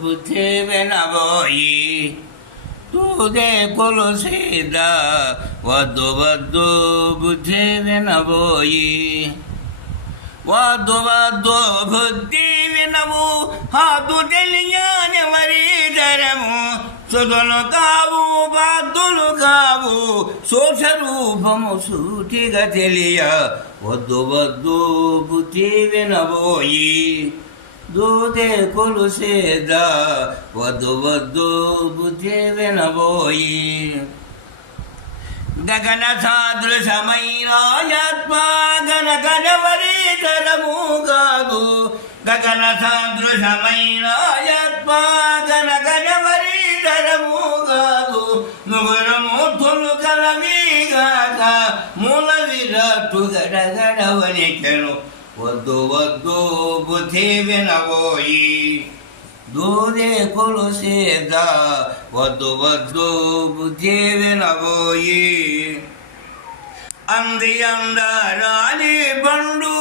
బుద్ధి వినబోయి తూదే కొలుసేద వద్దు వద్దు బుద్ధి వినబోయి వద్దు వద్దు బుద్ధి వినవు హాదు తెలియనివరి ధరము సుధులు కావు బాధులు కావు శోషరూపము సూటిగా తెలియ వద్దు వద్దు బుద్ధి వినబోయి దూదే కొలుసేద వద్దు వద్దు బుద్ధి వినబోయి గగన సాదృశమైన ఆత్మ గణ గణవరీతరము కాదు గగన సాదృశమైన ఆత్మ గణ గణవరీతరము కాదు నుగురు మూర్తులు కలవిగాక మూల విరాట్టు గడగడవనికెను వద్దు వద్దు బుద్ధి వినబోయి దూదే కొలుసేద వద్దు వద్దు బుద్ధి వినబోయి అంది అందరాని బండు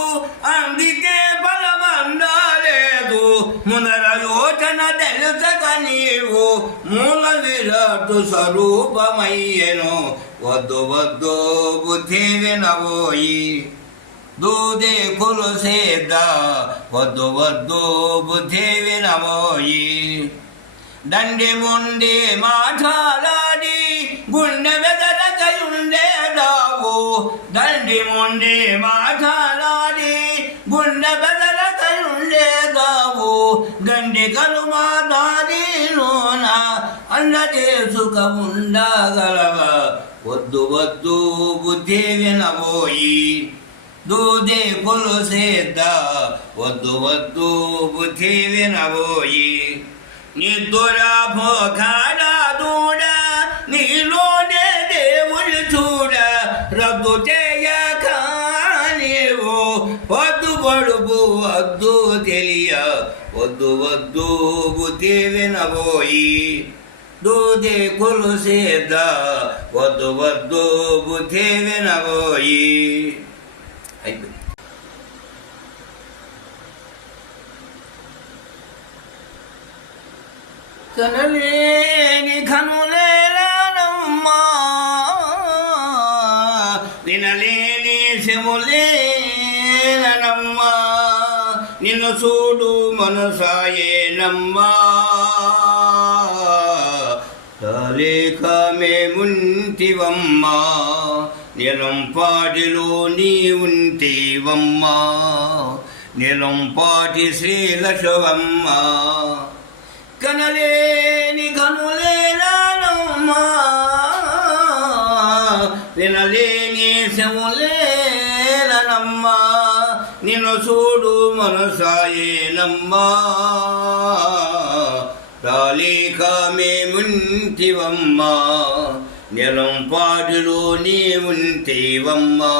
అందితే బలమందలేదు మునర యోచన తెలుసక నీవు మూల విరాటు స్వరూపమయ్యెను వద్దు వద్దు బుద్ధి వినబోయి దూదే కొలుసేద వద్దు వద్దు బుద్ధి వినబోయి దండి ముండి మాట్లాడి గుండె బెదరకయుండేదావు దండి ముండి మాట్లాడి గుండె బెదరకయుండేదావు దండి కలుమా దారిలోన అన్నదే సుఖముండగలవ వద్దు వద్దు బుద్ధి వినబోయి దూదే కొలుసేద వద్దు వద్దు బుద్ధి వినబోయి నిద్దుర భోగాడ దూడ నీలోనే దేవుడు చూడ రద్దు చేయక నీవు వద్దు పడుపు వద్దు తెలియ వద్దు వద్దు బుద్ధి వినబోయి దూదే కొలుసేద వద్దు వద్దు బుద్ధి వినబోయి అయిపోయింది. కనలేని కనులేనమ్మా వినలేని చెవులేనమ్మా నిన్ను చూడు మనసాయేనమ్మా లేక మేముంటివమ్మా నిలంపాటిలో నీ ఉంటేవమ్మా నిలంపాటి శ్రీలశవమ్మ కనలేని కనులేనమ్మా వినలేని చెవులేనమ్మా నిన్ను చూడు మనసాయేనమ్మా రాలేక మేముంటివమ్మా నిలంపాటిలో నీ ఉంటేవమ్మా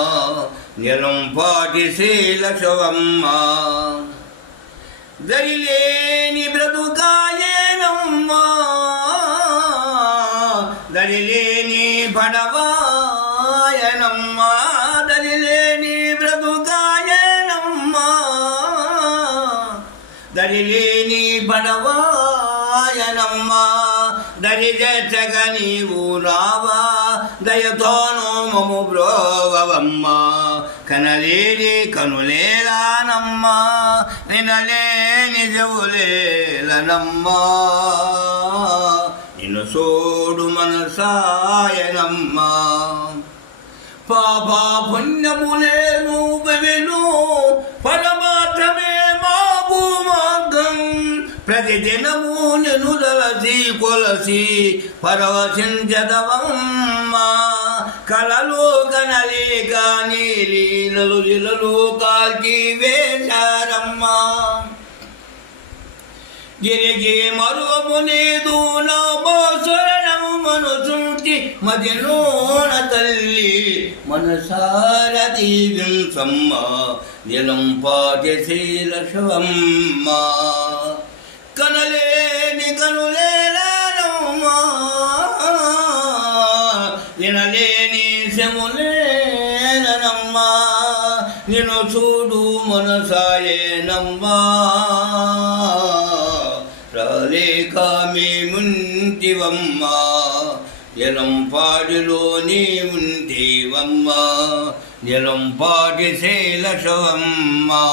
నిలంపాటి శ్రీలశవమ్మ దరిలేని బ్రతుకాయేనమ్మా దరిలేని పడవాయనమ్మా దరిలేని బ్రతుకాయేనమ్మా దరిలేని పడవాయనమ్మా దరిజగ నీవు రావా దయతోను మము బ్రోవమ్మా కనలేని కనులేలానమ్మా వినలేని చెవులేలనమ్మా నిన్ను చూడు మనసాయనమ్మా పాపా పుణ్యములేను బెవిను పరమాత్రమే మా భూమార్గం ప్రతిదినము నిన్ను దలసి కొలసి పరవశించదవమ్మా కలలు కనలేక నీ లీలలు లీలలు కాల్చి వేశారమ్మా గిరిగి మరువమునేదు నమోసరణము మనసుంచి మదిలోన తల్లి మనసార దీవించమ్మ నిలంపాటి శ్రీలశవమ్మ కనలేని కనులేనమ్మా వినలేని చెవులేనమ్మా నిన్ను చూడు మనసాయేనమ్మా రాలేక మేముంటివమ్మా ఎలంపాడిలో నీ ఉంటివమ్మా ఎలంపాటి శైలశవమ్మా